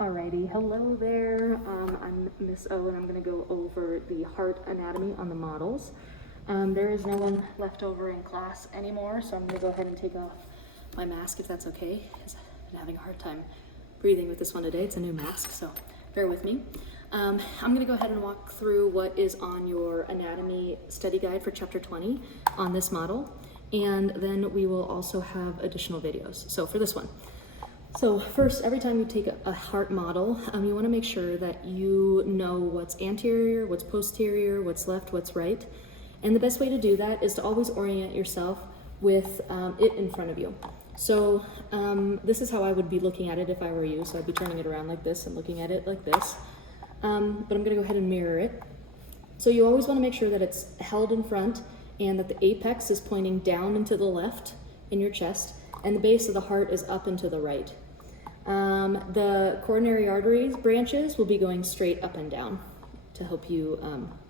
Alrighty, hello there. I'm Miss O, and I'm going to go over the heart anatomy on the models. There is no one left over in class anymore, so I'm going to go ahead and take off my mask if that's okay, because I've been having a hard time breathing with this one today. It's a new mask, so bear with me. I'm going to go ahead and walk through what is on your anatomy study guide for chapter 20 on this model, and then we will also have additional videos. So for this one. So first, every time you take a heart model, you want to make sure that you know what's anterior, what's posterior, what's left, what's right. And the best way to do that is to always orient yourself with it in front of you. So this is how I would be looking at it if I were you. So I'd be turning it around like this and looking at it like this. But I'm going to go ahead and mirror it. So you always want to make sure that it's held in front and that the apex is pointing down and to the left in your chest, and the base of the heart is up and to the right. The coronary arteries branches will be going straight up and down to help you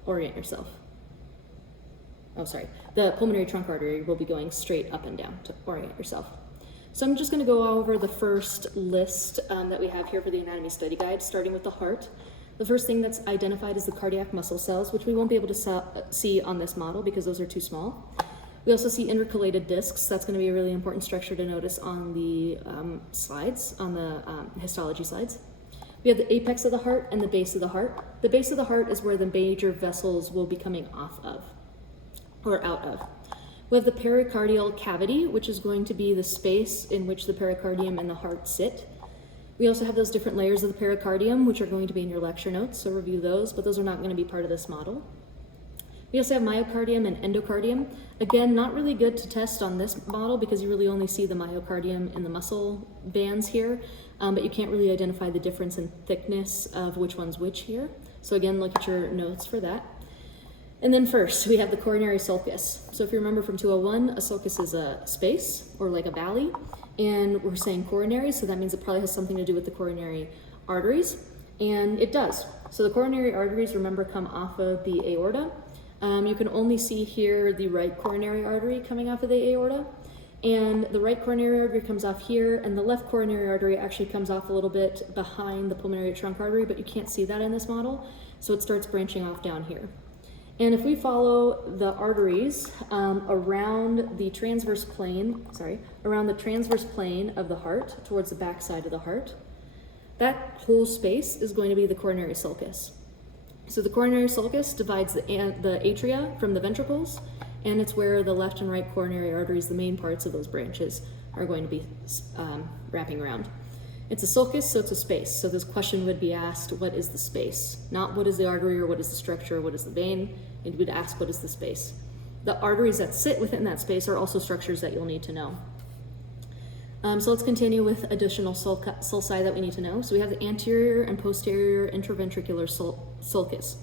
orient yourself. Oh, sorry. The pulmonary trunk artery will be going straight up and down to orient yourself. So I'm just going to go over the first list that we have here for the anatomy study guide, starting with the heart. The first thing that's identified is the cardiac muscle cells, which we won't be able to see on this model because those are too small. We also see intercalated discs. That's going to be a really important structure to notice on the slides, on the histology slides. We have the apex of the heart and the base of the heart. The base of the heart is where the major vessels will be coming off of, or out of. We have the pericardial cavity, which is going to be the space in which the pericardium and the heart sit. We also have those different layers of the pericardium, which are going to be in your lecture notes, so review those, but those are not going to be part of this model. We also have myocardium and endocardium. Again, not really good to test on this model because you really only see the myocardium in the muscle bands here, but you can't really identify the difference in thickness of which one's which here. So again, look at your notes for that. And then first, we have the coronary sulcus. So if you remember from 201, a sulcus is a space or like a valley, and we're saying coronary, so that means it probably has something to do with the coronary arteries, and it does. So the coronary arteries, remember, come off of the aorta. You can only see here the right coronary artery coming off of the aorta, and the right coronary artery comes off here, and the left coronary artery actually comes off a little bit behind the pulmonary trunk artery, but you can't see that in this model, so it starts branching off down here. And if we follow the arteries around the transverse plane of the heart towards the back side of the heart, that whole space is going to be the coronary sulcus. So the coronary sulcus divides the atria from the ventricles, and it's where the left and right coronary arteries, the main parts of those branches, are going to be wrapping around. It's a sulcus, so it's a space. So this question would be asked, what is the space? Not what is the artery or what is the structure or what is the vein. It would ask, what is the space? The arteries that sit within that space are also structures that you'll need to know. So let's continue with additional sulci that we need to know. So we have the anterior and posterior interventricular sulcus.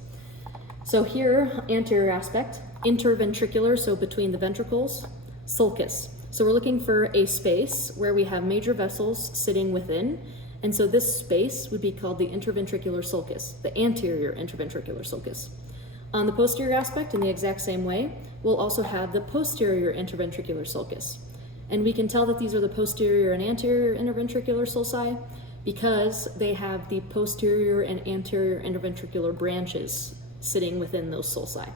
So here, anterior aspect, interventricular, so between the ventricles, sulcus. So we're looking for a space where we have major vessels sitting within, and so this space would be called the interventricular sulcus, the anterior interventricular sulcus. On the posterior aspect, in the exact same way, we'll also have the posterior interventricular sulcus. And we can tell that these are the posterior and anterior interventricular sulci because they have the posterior and anterior interventricular branches sitting within those sulci.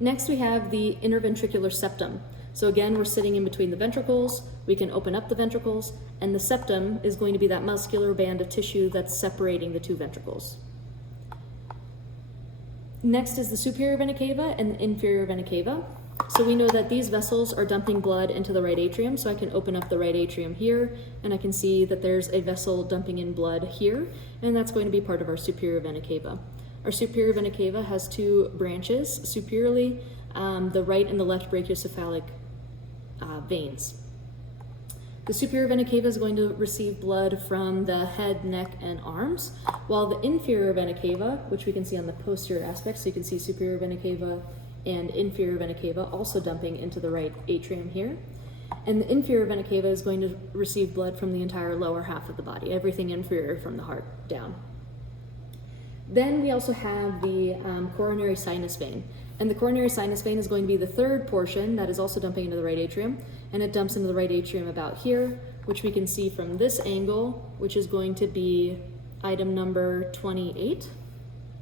Next, we have the interventricular septum. So again, we're sitting in between the ventricles. We can open up the ventricles, and the septum is going to be that muscular band of tissue that's separating the two ventricles. Next is the superior vena cava and the inferior vena cava. So we know that these vessels are dumping blood into the right atrium, so I can open up the right atrium here, and I can see that there's a vessel dumping in blood here, and that's going to be part of our superior vena cava. Our superior vena cava has two branches, superiorly, the right and the left brachiocephalic veins. The superior vena cava is going to receive blood from the head, neck, and arms, while the inferior vena cava, which we can see on the posterior aspect, so you can see superior vena cava and inferior vena cava also dumping into the right atrium here. And the inferior vena cava is going to receive blood from the entire lower half of the body, everything inferior from the heart down. Then we also have the coronary sinus vein. And the coronary sinus vein is going to be the third portion that is also dumping into the right atrium, and it dumps into the right atrium about here, which we can see from this angle, which is going to be item number 28.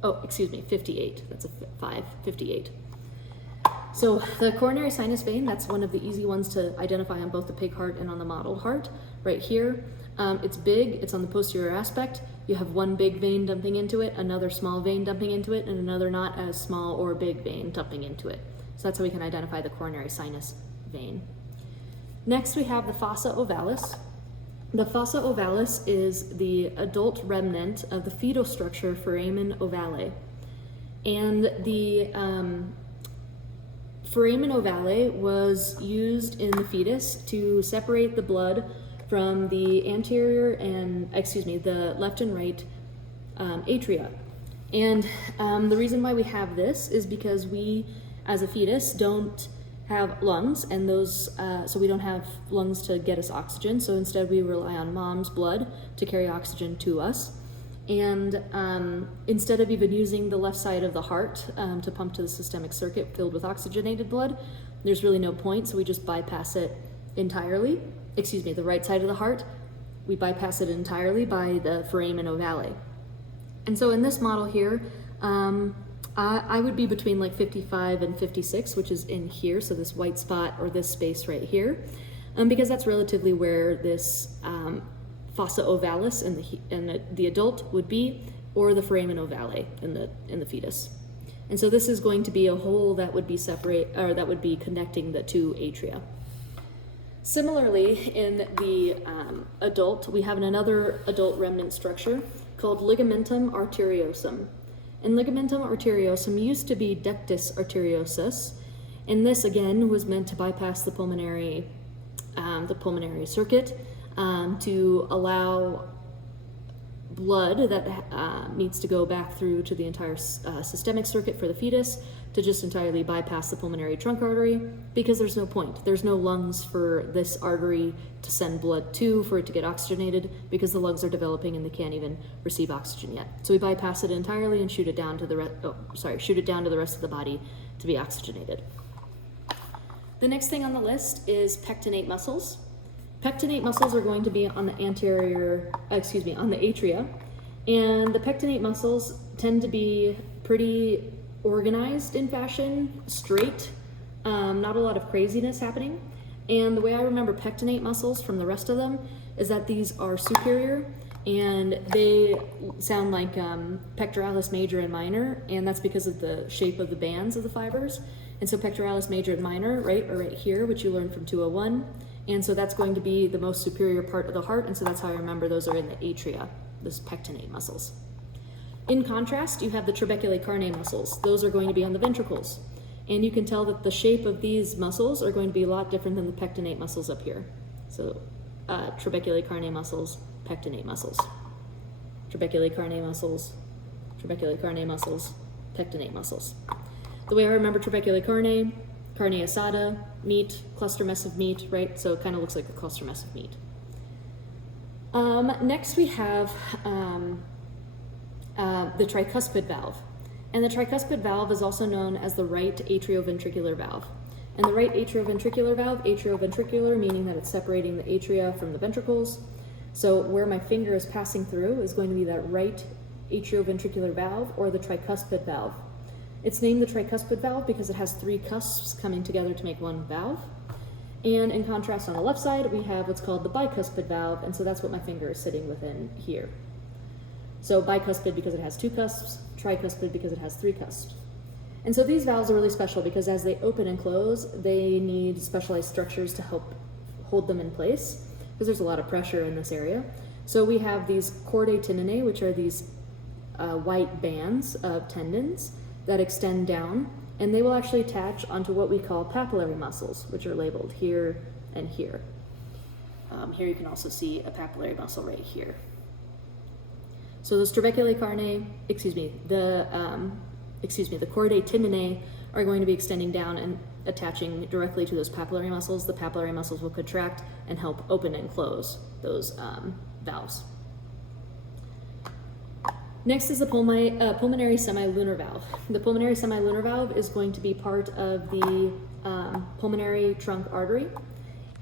Oh, excuse me, 58. That's a 5, 58. So the coronary sinus vein, that's one of the easy ones to identify on both the pig heart and on the model heart. Right here, it's big, it's on the posterior aspect. You have one big vein dumping into it, another small vein dumping into it, and another not as small or big vein dumping into it. So that's how we can identify the coronary sinus vein. Next, we have the fossa ovalis. The fossa ovalis is the adult remnant of the fetal structure foramen ovale. And the foramen ovale was used in the fetus to separate the blood from the anterior and, the left and right atria. And the reason why we have this is because we, as a fetus, don't have lungs, and those, so we don't have lungs to get us oxygen, so instead we rely on mom's blood to carry oxygen to us. And instead of even using the left side of the heart to pump to the systemic circuit filled with oxygenated blood, there's really no point, so we just bypass it entirely. The right side of the heart, we bypass it entirely by the foramen ovale. And so in this model here, I would be between like 55 and 56, which is in here, so this white spot or this space right here, because that's relatively where this fossa ovalis in the adult would be, or the foramen ovale in the fetus. And so this is going to be a hole that would be that would be connecting the two atria. Similarly, in the adult, we have another adult remnant structure called ligamentum arteriosum. And ligamentum arteriosum used to be ductus arteriosus, and this again was meant to bypass the pulmonary circuit to allow blood that needs to go back through to the entire systemic circuit for the fetus to just entirely bypass the pulmonary trunk artery, because there's no point. There's no lungs for this artery to send blood to, for it to get oxygenated, because the lungs are developing and they can't even receive oxygen yet. So we bypass it entirely and shoot it down to the rest of the body to be oxygenated. The next thing on the list is pectinate muscles. Pectinate muscles are going to be on the on the atria, and the pectinate muscles tend to be pretty organized in fashion, straight, not a lot of craziness happening. And the way I remember pectinate muscles from the rest of them is that these are superior, and they sound like pectoralis major and minor, and that's because of the shape of the bands of the fibers. And so pectoralis major and minor, right, are right here, which you learned from 201. And so that's going to be the most superior part of the heart, and so that's how I remember those are in the atria, those pectinate muscles. In contrast, you have the trabeculae carnae muscles. Those are going to be on the ventricles. And you can tell that the shape of these muscles are going to be a lot different than the pectinate muscles up here. So trabeculae carnae muscles, pectinate muscles. Trabeculae carnae muscles, trabeculae carnae muscles, pectinate muscles. The way I remember trabeculae carnae, carne asada, meat, cluster mess of meat, right? So it kind of looks like a cluster mess of meat. Next we have the tricuspid valve. And the tricuspid valve is also known as the right atrioventricular valve. And the right atrioventricular valve, atrioventricular meaning that it's separating the atria from the ventricles. So where my finger is passing through is going to be that right atrioventricular valve, or the tricuspid valve. It's named the tricuspid valve because it has 3 cusps coming together to make one valve. And in contrast, on the left side, we have what's called the bicuspid valve, and so that's what my finger is sitting within here. So bicuspid because it has 2 cusps, tricuspid because it has 3 cusps. And so these valves are really special because as they open and close, they need specialized structures to help hold them in place, because there's a lot of pressure in this area. So we have these chordae tendineae, which are these white bands of tendons that extend down, and they will actually attach onto what we call papillary muscles, which are labeled here and here. Here you can also see a papillary muscle right here. So those trabeculae carnae, the chordae tendineae are going to be extending down and attaching directly to those papillary muscles. The papillary muscles will contract and help open and close those valves. Next is the pulmonary semilunar valve. The pulmonary semilunar valve is going to be part of the pulmonary trunk artery.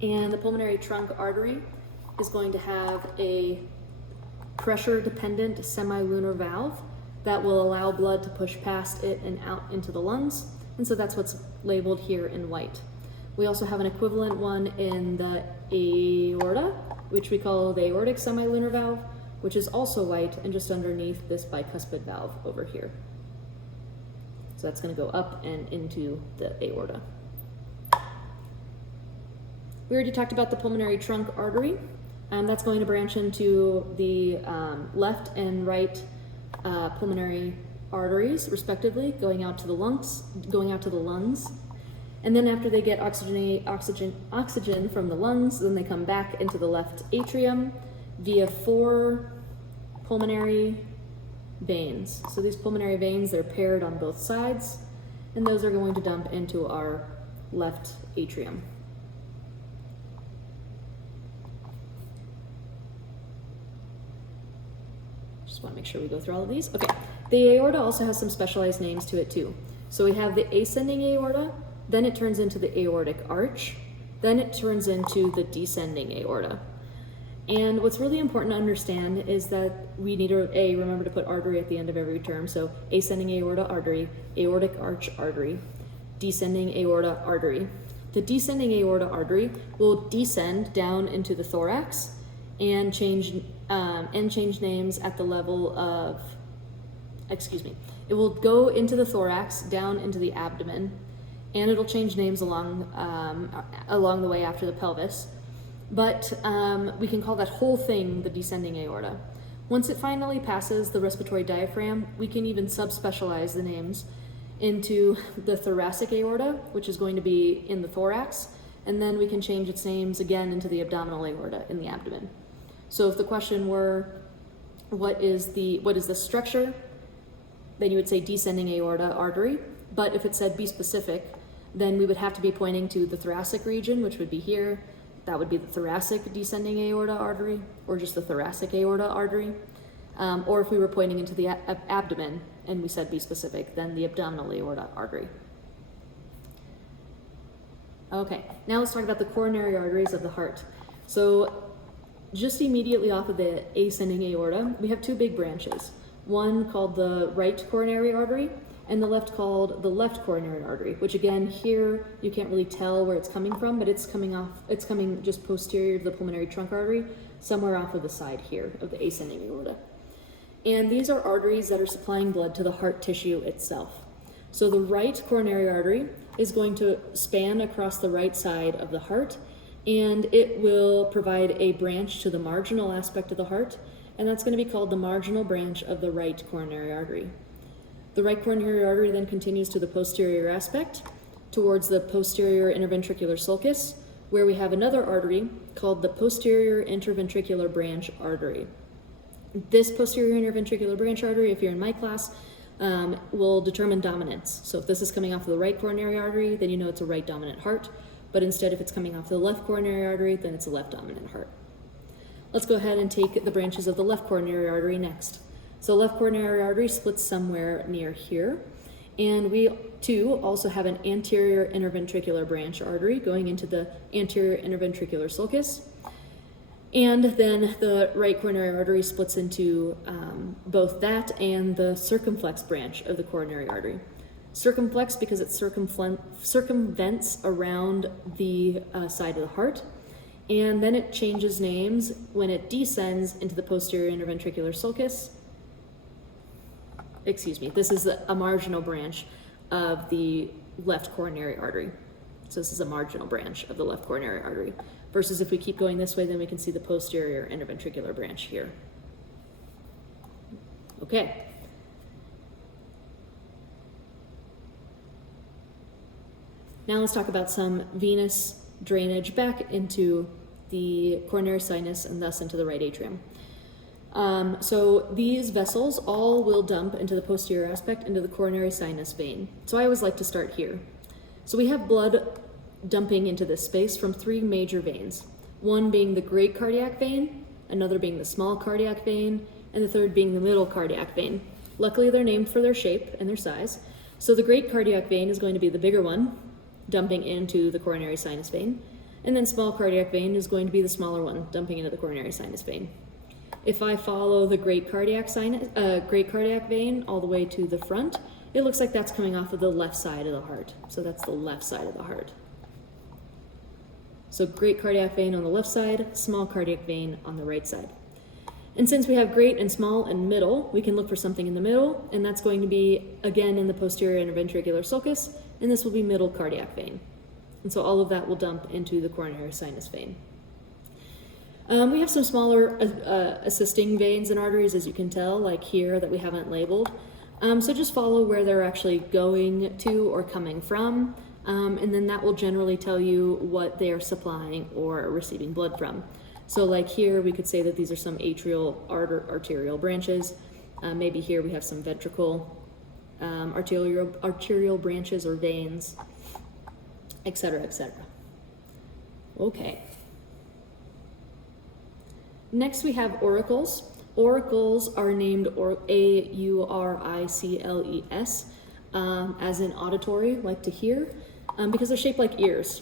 And the pulmonary trunk artery is going to have a pressure-dependent semilunar valve that will allow blood to push past it and out into the lungs, and so that's what's labeled here in white. We also have an equivalent one in the aorta, which we call the aortic semilunar valve, which is also white and just underneath this bicuspid valve over here. So that's going to go up and into the aorta. We already talked about the pulmonary trunk artery. That's going to branch into the left and right pulmonary arteries, respectively, going out to the lungs. And then after they get oxygen from the lungs, then they come back into the left atrium via 4 pulmonary veins. So these pulmonary veins, they're paired on both sides, and those are going to dump into our left atrium. Just want to make sure we go through all of these. Okay, the aorta also has some specialized names to it too. So we have the ascending aorta, then it turns into the aortic arch, then it turns into the descending aorta. And what's really important to understand is that we need to, remember to put artery at the end of every term. So ascending aorta artery, aortic arch artery, descending aorta artery. The descending aorta artery will descend down into the thorax and change names at the level of, it will go into the thorax, down into the abdomen, and it'll change names along the way after the pelvis. But we can call that whole thing the descending aorta. Once it finally passes the respiratory diaphragm, we can even subspecialize the names into the thoracic aorta, which is going to be in the thorax, and then we can change its names again into the abdominal aorta in the abdomen. So if the question were, what is the structure, then you would say descending aorta artery. But if it said be specific, then we would have to be pointing to the thoracic region, which would be here. That would be the thoracic descending aorta artery, or just the thoracic aorta artery. Or if we were pointing into the abdomen and we said be specific, then the abdominal aorta artery. Okay, now let's talk about the coronary arteries of the heart. So just immediately off of the ascending aorta, we have 2 big branches. One called the right coronary artery, and the left called the left coronary artery, which again, here, you can't really tell where it's coming from, but it's coming just posterior to the pulmonary trunk artery, somewhere off of the side here of the ascending aorta. And these are arteries that are supplying blood to the heart tissue itself. So the right coronary artery is going to span across the right side of the heart, and it will provide a branch to the marginal aspect of the heart, and that's going to be called the marginal branch of the right coronary artery. The right coronary artery then continues to the posterior aspect towards the posterior interventricular sulcus, where we have another artery called the posterior interventricular branch artery. This posterior interventricular branch artery, if you're in my class, will determine dominance. So if this is coming off of the right coronary artery, then you know it's a right dominant heart. But instead, if it's coming off the left coronary artery, then it's a left dominant heart. Let's go ahead and take the branches of the left coronary artery next. So left coronary artery splits somewhere near here. And we, too, also have an anterior interventricular branch artery going into the anterior interventricular sulcus. And then the right coronary artery splits into both that and the circumflex branch of the coronary artery. Circumflex because it circumvents around the side of the heart. And then it changes names when it descends into the posterior interventricular sulcus. This is a marginal branch of the left coronary artery. So this is a marginal branch of the left coronary artery. Versus if we keep going this way, then we can see the posterior interventricular branch here. Okay. Now let's talk about some venous drainage back into the coronary sinus and thus into the right atrium. So these vessels all will dump into the posterior aspect into the coronary sinus vein. So I always like to start here. So we have blood dumping into this space from 3 major veins. One being the great cardiac vein, another being the small cardiac vein, and the third being the middle cardiac vein. Luckily, they're named for their shape and their size. So the great cardiac vein is going to be the bigger one, dumping into the coronary sinus vein. And then small cardiac vein is going to be the smaller one, dumping into the coronary sinus vein. If I follow the great cardiac vein all the way to the front, it looks like that's coming off of the left side of the heart. So that's the left side of the heart. So great cardiac vein on the left side, small cardiac vein on the right side. And since we have great and small and middle, we can look for something in the middle, and that's going to be, again, in the posterior interventricular sulcus, and this will be middle cardiac vein. And so all of that will dump into the coronary sinus vein. We have some smaller assisting veins and arteries, as you can tell, like here that we haven't labeled. So just follow where they're actually going to or coming from, and then that will generally tell you what they are supplying or receiving blood from. So like here, we could say that these are some atrial arterial branches. Maybe here we have some ventricle arterial branches or veins, etc., etc. Okay. Next we have auricles. Auricles are named Auricles, as in auditory, like to hear, because they're shaped like ears,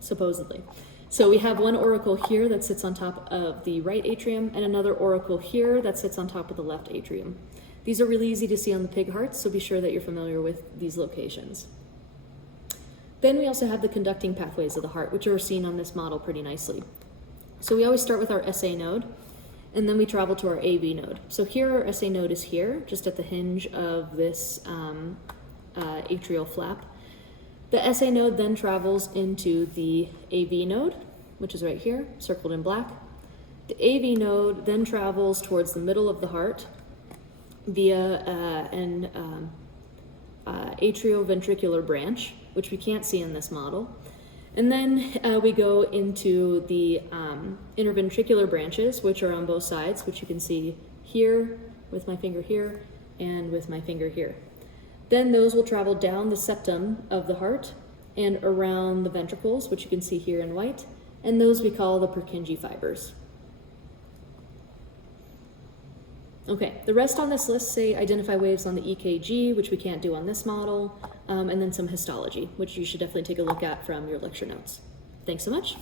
supposedly. So we have one auricle here that sits on top of the right atrium and another auricle here that sits on top of the left atrium. These are really easy to see on the pig hearts, so be sure that you're familiar with these locations. Then we also have the conducting pathways of the heart, which are seen on this model pretty nicely. So we always start with our SA node, and then we travel to our AV node. So here our SA node is here, just at the hinge of this atrial flap. The SA node then travels into the AV node, which is right here, circled in black. The AV node then travels towards the middle of the heart via an atrioventricular branch, which we can't see in this model. And then we go into the interventricular branches, which are on both sides, which you can see here, with my finger here, and with my finger here. Then those will travel down the septum of the heart and around the ventricles, which you can see here in white, and those we call the Purkinje fibers. Okay, the rest on this list say identify waves on the EKG, which we can't do on this model, and then some histology, which you should definitely take a look at from your lecture notes. Thanks so much.